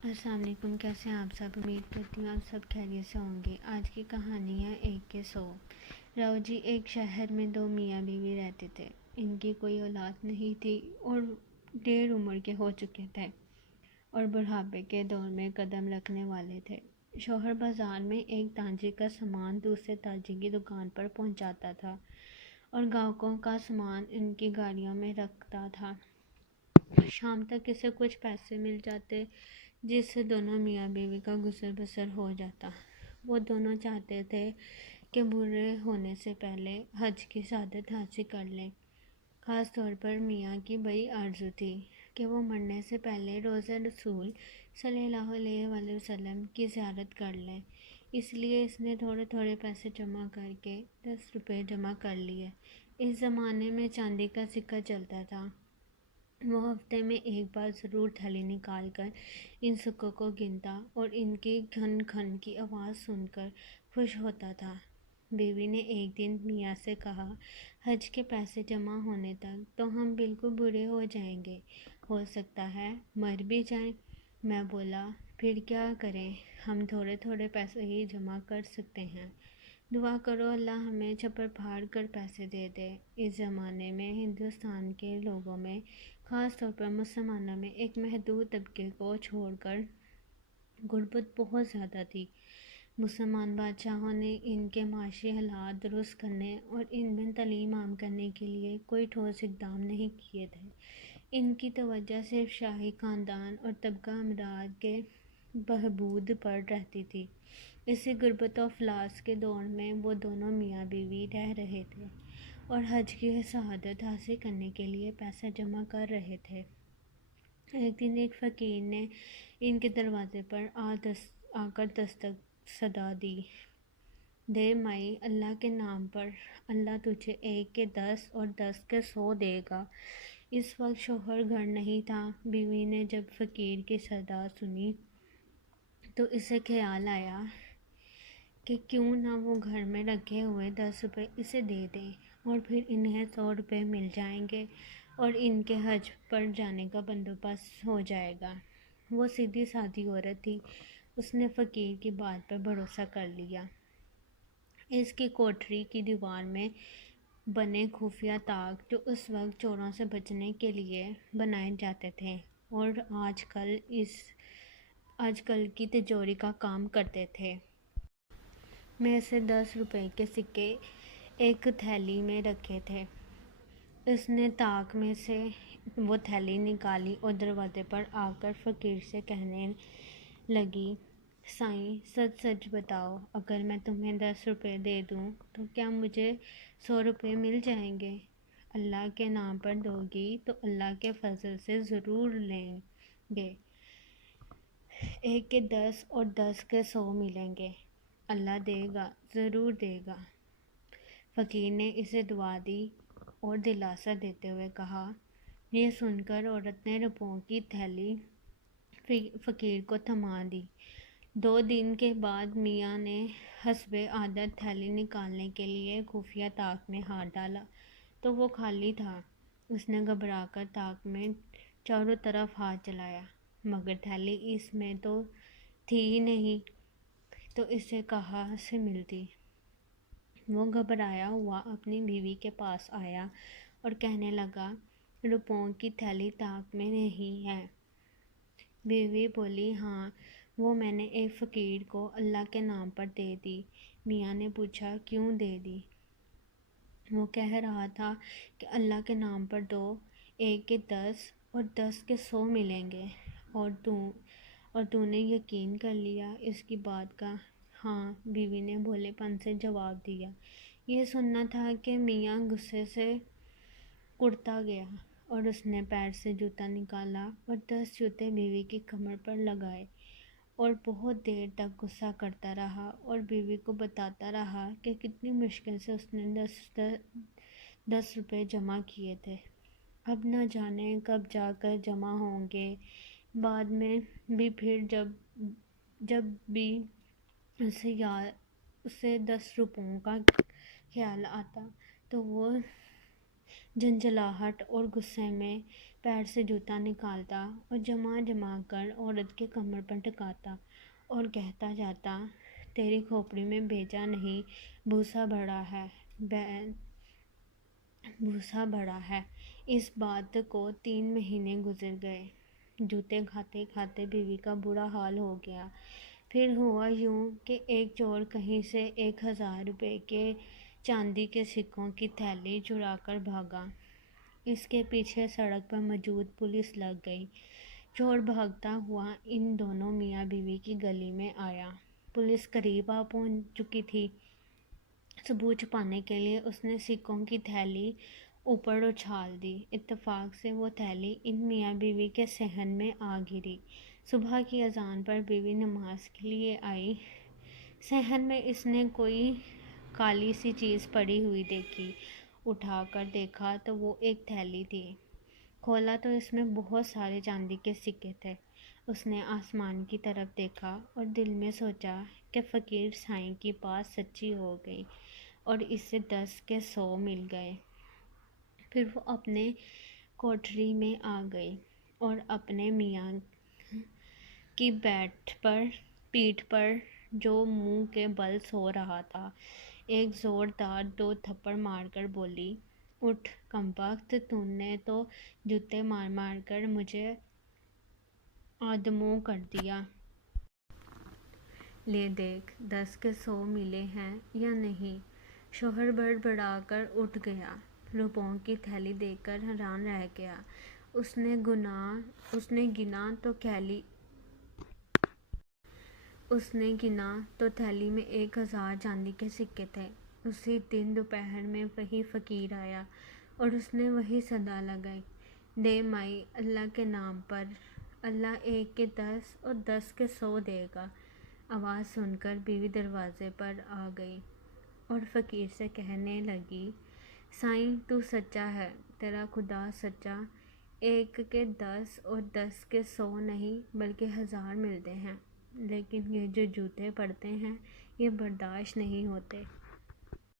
السلام علیکم، کیسے ہیں آپ سب؟ امید کرتی ہوں آپ سب خیریت سے ہوں گے۔ آج کی کہانی ہے 1 کے 100۔ راؤ جی ایک شہر میں 2 میاں بیوی رہتے تھے۔ ان کی کوئی اولاد نہیں تھی اور ڈھیر عمر کے ہو چکے تھے اور بڑھاپے کے دور میں قدم رکھنے والے تھے۔ شوہر بازار میں ایک تاجر کا سامان دوسرے تاجر کی دکان پر پہنچاتا تھا اور گاہکوں کا سامان ان کی گاڑیوں میں رکھتا تھا۔ شام تک اسے کچھ پیسے مل جاتے جس سے دونوں میاں بیوی کا گزر بسر ہو جاتا۔ وہ دونوں چاہتے تھے کہ بوڑھے ہونے سے پہلے حج کی سعادت حاصل کر لیں۔ خاص طور پر میاں کی بڑی آرزو تھی کہ وہ مرنے سے پہلے روضہ رسول صلی اللہ علیہ وآلہ وسلم کی زیارت کر لیں۔ اس لیے اس نے تھوڑے تھوڑے پیسے جمع کر کے 10 روپے جمع کر لیے۔ اس زمانے میں چاندی کا سکہ چلتا تھا۔ وہ ہفتے میں ایک بار ضرور تھیلی نکال کر ان سکوں کو گنتا اور ان کی کھن کھن کی آواز سن کر خوش ہوتا تھا۔ بیوی نے ایک دن میاں سے کہا، حج کے پیسے جمع ہونے تک تو ہم بالکل بوڑھے ہو جائیں گے، ہو سکتا ہے مر بھی جائیں۔ میں بولا، پھر کیا کریں، ہم تھوڑے تھوڑے پیسے ہی جمع کر سکتے ہیں۔ دعا کرو اللہ ہمیں چھپر پھاڑ کر پیسے دے دے۔ اس زمانے میں ہندوستان کے لوگوں میں، خاص طور پر مسلمانوں میں، ایک محدود طبقے کو چھوڑ کر غربت بہت زیادہ تھی۔ مسلمان بادشاہوں نے ان کے معاشی حالات درست کرنے اور ان میں تعلیم عام کرنے کے لیے کوئی ٹھوس اقدام نہیں کیے تھے۔ ان کی توجہ صرف شاہی خاندان اور طبقہ امراء کے بہبود پر رہتی تھی۔ اسی غربت و افلاس کے دور میں وہ دونوں میاں بیوی رہ رہے تھے اور حج کی سعادت حاصل کرنے کے لیے پیسہ جمع کر رہے تھے۔ ایک دن ایک فقیر نے ان کے دروازے پر آ کر دستک صدا دی، دے مائی، اللہ کے نام پر اللہ تجھے 1 کے 10 اور 10 کے 100 دے گا۔ اس وقت شوہر گھر نہیں تھا۔ بیوی نے جب فقیر کی صدا سنی تو اسے خیال آیا کہ کیوں نہ وہ گھر میں رکھے ہوئے 10 روپے اسے دے دیں اور پھر انہیں 100 روپے مل جائیں گے اور ان کے حج پر جانے کا بندوبست ہو جائے گا۔ وہ سیدھی سادی عورت تھی، اس نے فقیر کی بات پر بھروسہ کر لیا۔ اس کی کوٹری کی دیوار میں بنے خفیہ طاق جو اس وقت چوروں سے بچنے کے لیے بنائے جاتے تھے اور آج کل کی تجوری کا کام کرتے تھے، میں سے 10 روپے کے سکے ایک تھیلی میں رکھے تھے۔ اس نے طاق میں سے وہ تھیلی نکالی اور دروازے پر آ کر فقیر سے کہنے لگی، سائیں، سچ سچ بتاؤ، اگر میں تمہیں 10 روپے دے دوں تو کیا مجھے 100 روپے مل جائیں گے؟ اللہ کے نام پر دو گی تو اللہ کے فضل سے ضرور لیں گے۔ 1 کے 10 اور 10 کے 100 ملیں گے۔ اللہ دے گا، ضرور دے گا۔ فقیر نے اسے دعا دی اور دلاسا دیتے ہوئے کہا۔ یہ سن کر عورت نے روپوں کی تھیلی فقیر کو تھما دی۔ 2 دن کے بعد میاں نے حسب عادت تھیلی نکالنے کے لیے خفیہ طاق میں ہاتھ ڈالا تو وہ خالی تھا۔ اس نے گھبرا کر طاق میں چاروں طرف ہاتھ چلایا مگر تھیلی اس میں تو تھی ہی نہیں، تو اسے کہاں سے ملتی؟ وہ گھبرایا ہوا اپنی بیوی کے پاس آیا اور کہنے لگا، روپوں کی تھیلی طاق میں نہیں ہے۔ بیوی بولی، ہاں، وہ میں نے ایک فقیر کو اللہ کے نام پر دے دی۔ میاں نے پوچھا، کیوں دے دی؟ وہ کہہ رہا تھا کہ اللہ کے نام پر دو، 1 کے 10 اور 10 کے 100 ملیں گے، اور تو نے یقین کر لیا اس کی بات کا؟ ہاں، بیوی نے بھولے پن سے جواب دیا۔ یہ سننا تھا کہ میاں غصے سے کڑتا گیا اور اس نے پیر سے جوتا نکالا اور 10 جوتے بیوی کی کمر پر لگائے اور بہت دیر تک غصہ کرتا رہا اور بیوی کو بتاتا رہا کہ کتنی مشکل سے اس نے 10 روپے جمع کیے تھے، اب نہ جانے کب جا کر جمع ہوں گے۔ بعد میں بھی پھر جب بھی اسے 10 روپوں کا خیال آتا تو وہ جھنجھلاہٹ اور غصے میں پیر سے جوتا نکالتا اور جما کر عورت کے کمر پر ٹکاتا اور کہتا جاتا، تیری کھوپڑی میں بیجا نہیں، بھوسا بڑا ہے۔ اس بات کو 3 مہینے گزر گئے۔ جوتے کھاتے کھاتے بیوی کا برا حال ہو گیا۔ پھر ہوا یوں کہ ایک چور کہیں سے 1000 روپے کے چاندی کے سکوں کی تھیلی چرا کر بھاگا۔ اس کے پیچھے سڑک پر موجود پولیس لگ گئی۔ چور بھاگتا ہوا ان دونوں میاں بیوی کی گلی میں آیا۔ پولیس قریب آ پہنچ چکی تھی۔ ثبوت چھپانے کے لیے اس نے سکوں کی تھیلی اوپر اچھال دی۔ اتفاق سے وہ تھیلی ان میاں بیوی کے صحن میں آ گری۔ صبح کی اذان پر بیوی نماز کے لیے آئی۔ صحن میں اس نے کوئی کالی سی چیز پڑی ہوئی دیکھی۔ اٹھا کر دیکھا تو وہ ایک تھیلی تھی۔ کھولا تو اس میں بہت سارے چاندی کے سکے تھے۔ اس نے آسمان کی طرف دیکھا اور دل میں سوچا کہ فقیر سائیں کی بات سچی ہو گئی اور اسے 10 کے 100 مل گئے۔ پھر وہ اپنے کوٹھری میں آ گئی اور اپنے میاں کی پیٹھ پر جو منہ کے بل سو رہا تھا، ایک زوردار 2 تھپڑ مار کر بولی، اٹھ کمبخت، تو نے تو جوتے مار مار کر مجھے آدموں کر دیا۔ لے دیکھ 10 کے 100 ملے ہیں یا نہیں۔ شوہر بڑبڑا کر اٹھ گیا۔ روپوں کی تھیلی دیکھ کر حیران رہ گیا۔ اس نے گنا تو تھیلی میں 1000 چاندی کے سکے تھے۔ اسی دن دوپہر میں وہی فقیر آیا اور اس نے وہی صدا لگائی، دے مائی اللہ کے نام پر، اللہ 1 کے 10 اور 10 کے 100 دے گا۔ آواز سن کر بیوی دروازے پر آ گئی اور فقیر سے کہنے لگی، سائیں تو سچا ہے، تیرا خدا سچا، 1 کے 10 اور 10 کے 100 نہیں بلکہ 1000 ملتے ہیں، لیکن یہ جو جوتے پڑتے ہیں یہ برداشت نہیں ہوتے۔